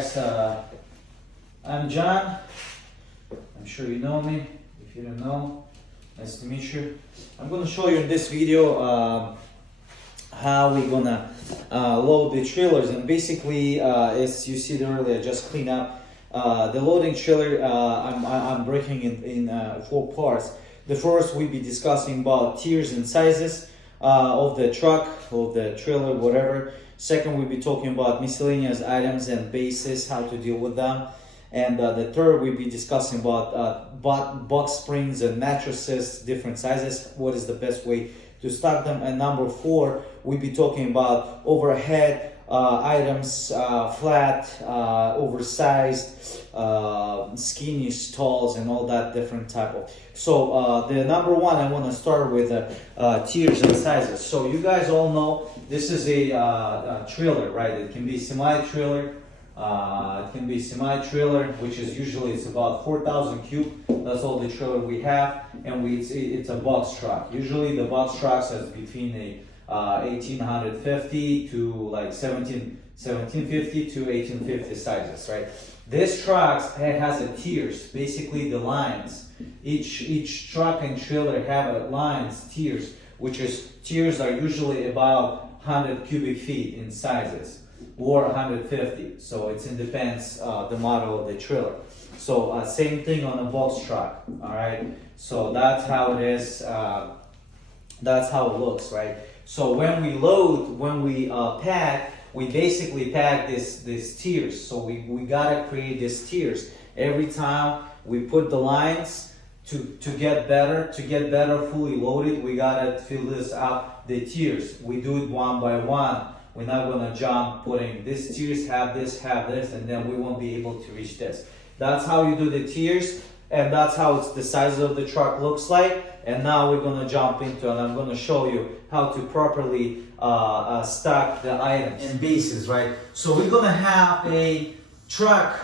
guys, I'm John. I'm sure you know me. If you don't know, nice to meet you. I'm gonna show you in this video how we're gonna load the trailers, and basically as you see earlier, just clean up the loading trailer. I'm breaking it in 4 parts. The first we'll be discussing about tiers and sizes of the truck, of the trailer, whatever. Second, we'll be talking about miscellaneous items and bases, how to deal with them. And the third, we'll be discussing about box springs and mattresses, different sizes, what is the best way to stock them. And number 4, we'll be talking about overhead items, flat, oversized, skinny stalls, and all that different type of. So the number 1, I want to start with tiers and sizes. So you guys all know this is a trailer, right? It can be semi-trailer. It can be semi-trailer, which is usually it's about 4,000 cube. That's all the trailer we have, and it's a box truck. Usually the box trucks is between a 1850 to like 1750 to 1850 sizes, right? This truck has a tiers, basically the lines. Each truck and trailer have a lines, tiers, tiers are usually about 100 cubic feet in sizes, or 150. So it depends the model of the trailer. So same thing on a box truck. All right. So that's how it is. That's how it looks, right? So when we load, when we pack, we basically pack this tiers. So we gotta create these tiers every time we put the lines to get better fully loaded. We gotta fill this up the tiers. We do it one by one. We're not gonna jump putting this tiers, have this, and then we won't be able to reach this. That's how you do the tiers, and that's how the size of the truck looks like. And now we're gonna jump into, and I'm gonna show you how to properly stack the items and bases, right? So we're gonna have a truck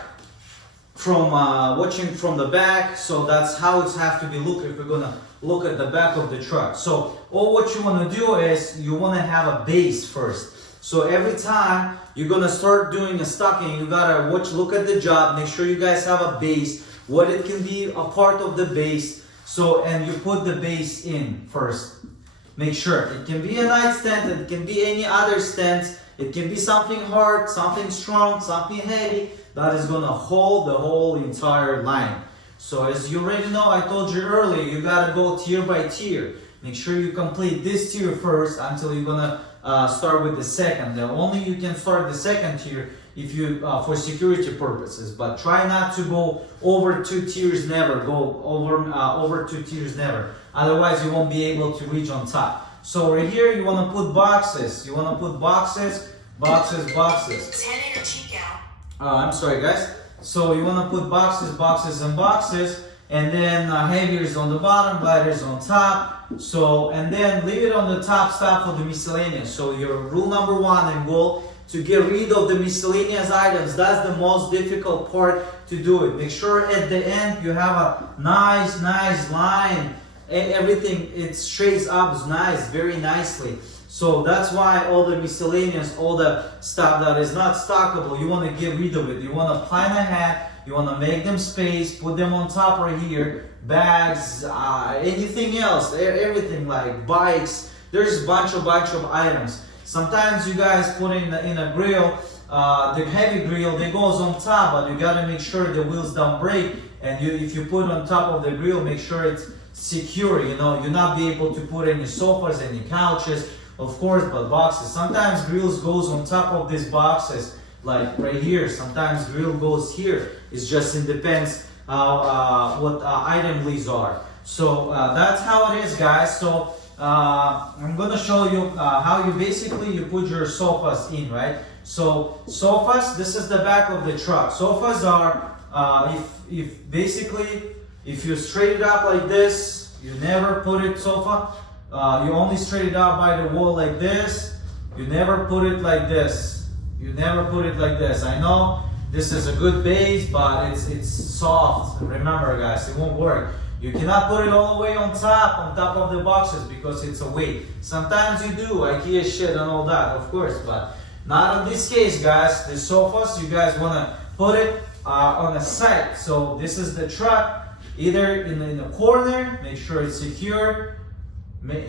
from watching from the back. So that's how it has to be looked if we're gonna look at the back of the truck. So all what you wanna do is you wanna have a base first. So every time you're gonna start doing a stocking, you gotta look at the job, make sure you guys have a base, what it can be a part of the base. So, and you put the base in first. Make sure it can be a nightstand, it can be any other stand, it can be something hard, something strong, something heavy that is gonna hold the whole entire line. So as you already know, I told you earlier, you gotta go tier by tier. Make sure you complete this tier first until you're gonna start with the second. Now, only you can start the second tier if you for security purposes, but try not to go over 2 tiers. Never go over 2 tiers, never. Otherwise, you won't be able to reach on top. So right here, you want to put boxes. You want to put boxes. Just handing your cheek out. I'm sorry, guys. So you want to put boxes, and then heavier is on the bottom, lighter is on top. So, and then leave it on the top stuff for the miscellaneous. So your rule number 1 and goal to get rid of the miscellaneous items. That's the most difficult part to do it. Make sure at the end you have a nice line. Everything it straightens up nice, very nicely. So that's why all the miscellaneous, all the stuff that is not stockable, you want to get rid of it. You want to plan ahead. You want to make them space, put them on top right here. Bags, anything else, everything like bikes. There's a bunch of items. Sometimes you guys put in a grill, the heavy grill, that goes on top, but you gotta make sure the wheels don't break. And if you put on top of the grill, make sure it's secure. You know, you'll not be able to put any sofas, any couches, of course, but boxes. Sometimes grills goes on top of these boxes, like right here. Sometimes grill goes here. It depends what item these are. So that's how it is, guys. So I'm gonna show you how you basically put your sofas in, right? So sofas, this is the back of the truck. Sofas are if you straight it up like this, you never put it sofa. You only straight it out by the wall like this. You never put it like this. I know this is a good base, but it's soft. Remember, guys, it won't work. You cannot put it all the way on top of the boxes because it's a weight. Sometimes you do, IKEA shit and all that, of course, but not in this case, guys. The sofas, you guys wanna put it on a side. So this is the truck, either in the corner, make sure it's secure.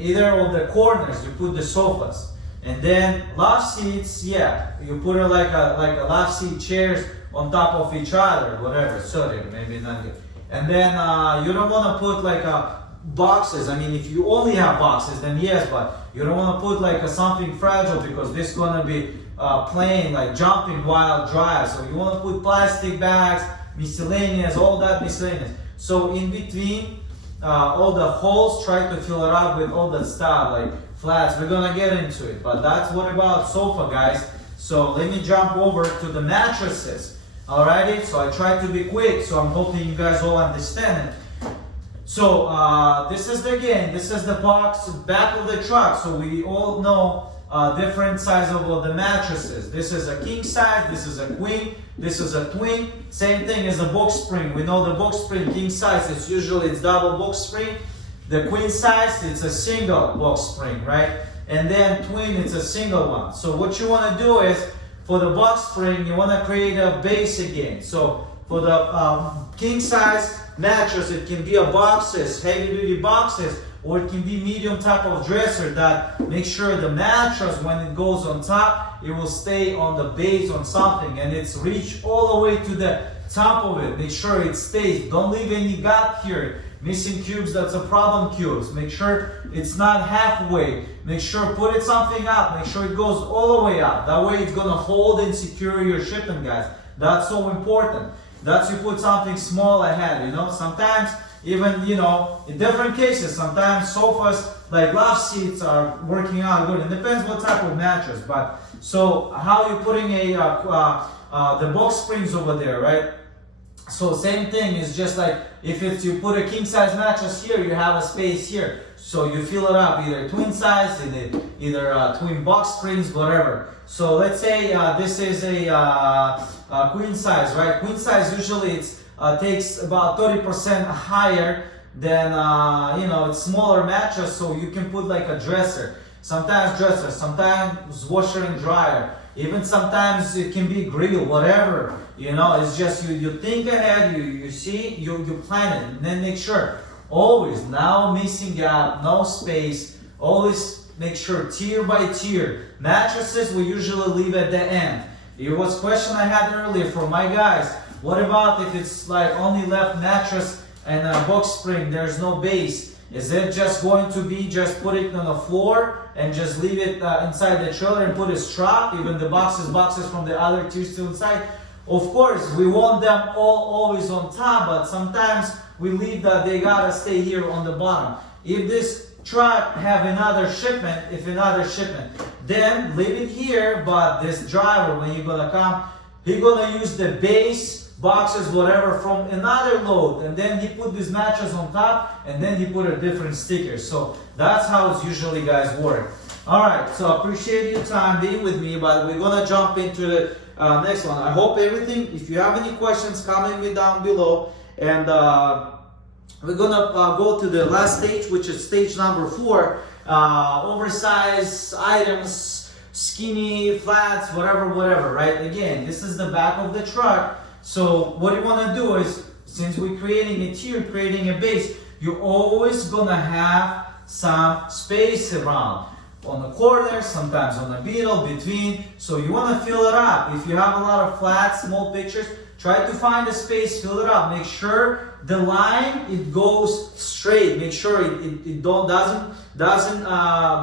Either of the corners you put the sofas, and then love seats, yeah, you put it like a love seat chairs on top of each other, whatever. Sorry, maybe not good. And then you don't want to put like boxes. I mean, if you only have boxes, then yes, but you don't want to put like something fragile, because this is gonna be playing like jumping while dry. So you want to put plastic bags, miscellaneous, all that miscellaneous. So in between all the holes, try to fill it up with all that stuff like flats. We're gonna get into it, but that's what about sofa, guys. So let me jump over to the mattresses. Alrighty, so I try to be quick, so I'm hoping you guys all understand it. So this is the box back of the truck. So we all know different size of the mattresses. This is a king size, this is a queen, this is a twin. Same thing as the box spring. We know the box spring king size, it's usually double box spring. The queen size, it's a single box spring, right? And then twin, it's a single one. So what you want to do is, for the box spring, you want to create a base again. So for the king size mattress, it can be a boxes, heavy duty boxes, or it can be medium type of dresser that make sure the mattress, when it goes on top, it will stay on the base on something, and it's reach all the way to the top of it. Make sure it stays. Don't leave any gap here. Missing cubes, that's a problem cubes. Make sure it's not halfway. Make sure put it something up. Make sure it goes all the way up. That way it's gonna hold and secure your shipping, guys. That's so important. That's you put something small ahead, you know. Sometimes even, you know, in different cases, sometimes sofas like love seats are working out good. It depends what type of mattress. But so how you putting the box springs over there, right? So same thing is just like if it's you put a king size mattress here, you have a space here. So you fill it up, either twin size, either twin box springs, whatever. So let's say this is a queen size, right? Queen size usually it's takes about 30% higher than you know, it's smaller mattress, so you can put like a dresser. Sometimes dresser, sometimes washer and dryer. Even sometimes it can be grill, whatever. You know, it's just you think ahead, you see, you plan it, and then make sure. Always, no missing gap, no space. Always make sure tier by tier. Mattresses we usually leave at the end. It was a question I had earlier for my guys. What about if it's like only left mattress and a box spring, there's no base? Is it just going to be just put it on the floor and just leave it inside the trailer and put a strap, even the boxes from the other tiers still inside? Of course, we want them all always on top, but sometimes we leave that they gotta stay here on the bottom. If this truck have another shipment, then leave it here, but this driver, when you're gonna come, he's gonna use the base, boxes, whatever, from another load, and then he put this mattress on top, and then he put a different sticker. So that's how it's usually, guys, work. Alright, so I appreciate your time being with me, but we're gonna jump into the next one. I hope everything, if you have any questions, comment me down below, and we're gonna go to the last stage, which is stage number 4. Oversized items, skinny, flats, whatever, right? Again, this is the back of the truck. So what you want to do is, since we're creating a tier, creating a base, you're always gonna have some space around. On the corner, sometimes on the middle, between. So you want to fill it up. If you have a lot of flat, small pictures, try to find a space, fill it up. Make sure the line, it goes straight. Make sure it doesn't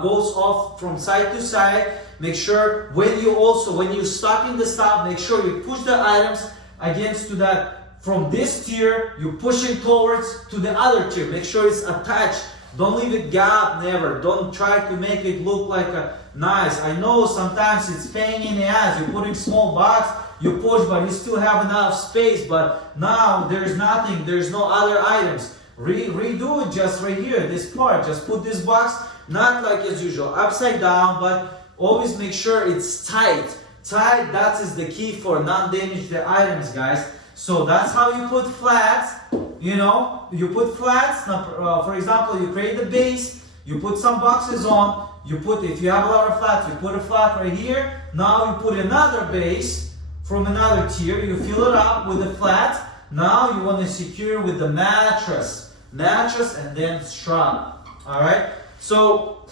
goes off from side to side. Make sure when you're stocking the stuff, make sure you push the items against to that, from this tier, you push it towards to the other tier. Make sure it's attached. Don't leave it gap, never. Don't try to make it look like a nice. I know sometimes it's pain in the ass. You're putting small box, you push, but you still have enough space. But now there's nothing, there's no other items. Redo it just right here, this part. Just put this box, not like as usual, upside down, but always make sure it's tight. Tight, that is the key for not damage the items, guys. So that's how you put flats. You know, you put flats. Now, for example, you create the base, you put some boxes on, you put, if you have a lot of flats, you put a flat right here. Now you put another base from another tier. You fill it up with the flat. Now you want to secure with the mattress and then strap. All right. So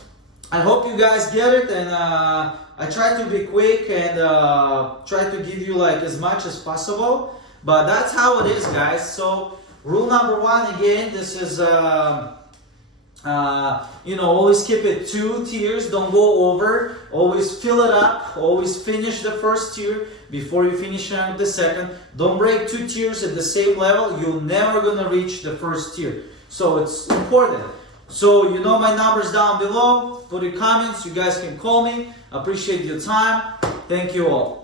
I hope you guys get it, and I try to be quick and try to give you like as much as possible. But that's how it is, guys. So rule number one, again, this is always keep it 2 tiers. Don't go over. Always fill it up. Always finish the first tier before you finish the second. Don't break 2 tiers at the same level. You're never gonna reach the first tier. So it's important. So you know my numbers down below. Put your comments. You guys can call me. Appreciate your time. Thank you all.